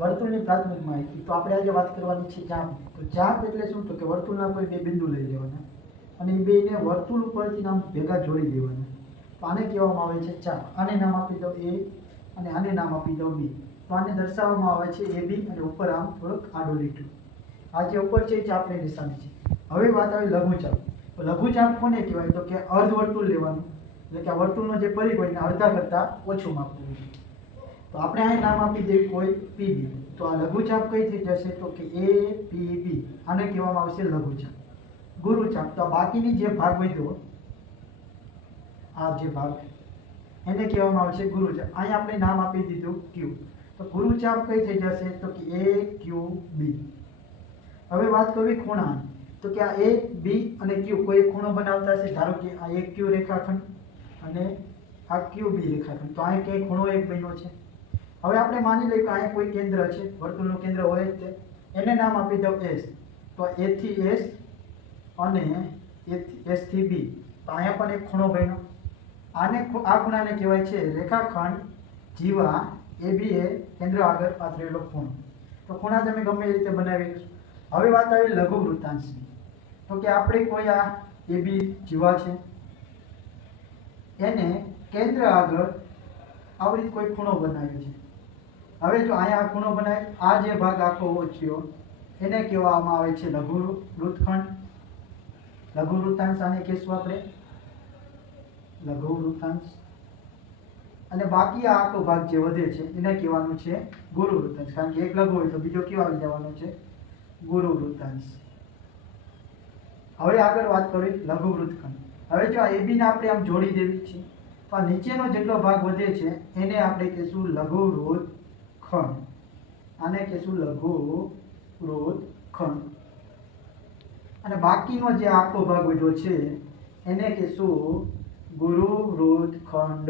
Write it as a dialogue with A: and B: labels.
A: વર્તુળની પ્રાથમિક માહિતી. તો આપણે આજે વાત કરવાની છે ચાપ તો ચાપ એટલે શું? તો કે વર્તુળના કોઈ બે બિંદુ લઈ લેવાના. અને એ બેને વર્તુળ ઉપરથી નામ ભેગા જોડી દેવાના. તો આને કહેવામાં આવે છે ચાપ. આને નામ આપી દો એ અને આને નામ આપી દો બી. તો આને દર્શાવવામાં આવે છે એ બી અને ઉપર આમ થોડોક આડો લીટું. આ જે ઉપર છે એ ચાપની નિશાની છે. હવે વાત આવી લઘુચાપ તો લઘુચાપ કોને કહેવાય? તો કે અર્ધવર્તુળ લેવાનું. એટલે કે આ વર્તુળનો જે પરિઘ હોય એને અડધા કરતાં ઓછું માપવું. તો આપણે અહીં નામ આપી દઈએ કોઈ પીબી તો આ લઘુચાપ કઈ થઈ જશે? તો કે એ, પી, બી. આને કહેવામાં આવશે લઘુચાપ. ગુરુચાપ. તો બાકીની જે ભાગ વધ્યો, આ જે ભાગ, એને કહેવામાં આવશે ગુરુચાપ. અહીં આપણે નામ આપી દીધું ક્યુ. તો ગુરુચાપ કઈ થઈ જશે? તો કે એ, ક્યુ, બી. હવે વાત કરવી ખૂણાની. તો કે આ એ, બી અને ક્યુ કોઈ ખૂણો બનાવતા હશે? ધારો કે આ એક ક્યુ રેખાખંડ અને આ ક્યુ બી રેખાખંડ. તો અહીં ક્યાંય ખૂણો એક બન્યો છે? હવે આપણે માની લઈએ કે અહીંયા કોઈ કેન્દ્ર છે, વર્તુળનું કેન્દ્ર હોય જ તે. એને નામ આપી દો એસ તો એ થી એસ અને એસથી બી તો અહીંયા પણ એક ખૂણો બન્યો. આને આ ખૂણાને કહેવાય છે રેખાખંડ જીવા એ બી એ કેન્દ્ર આગળ પાથરેલો ખૂણો. તો ખૂણા તમે ગમે એ રીતે બનાવી હવે વાત આવી લઘુ વૃત્તાંશની. તો કે આપણે કોઈ આ એ બી જીવા છે. એને કેન્દ્ર આગળ આવી કોઈ ખૂણો બનાવ્યો છે. હવે જો અહીંયા આ ખૂણો બનાવે આ જે ભાગ આખો ઓછ્યો, એને કહેવામાં આવે છે લઘુ વૃત્તખંડ લઘુ વૃત્તાંશ આને કહેશું આપણે? લઘુ વૃત્તાંશ અને બાકી આ આખો ભાગ જે વધે છે, એને કહેવાનું છે ગુરુ વૃત્તાંશ કારણ કે એક લઘુ હોય તો બીજો કેવા આવી જવાનો છે? ગુરુ વૃત્તાંશ હવે આગળ વાત કરી લઘુ વૃત્તખંડ હવે જો આ AB ને આપણે આમ જોડી દેવી છે, તો આ નીચેનો જેટલો ભાગ વધે છે, એને આપણે કહીશું લઘુ વૃત્તખંડ આને કહેશું લઘુ ખંડ અને બાકીનો જે આખો ભાગ વધ્યો છે, એને કહેશું ગુરુ વૃત્તખંડ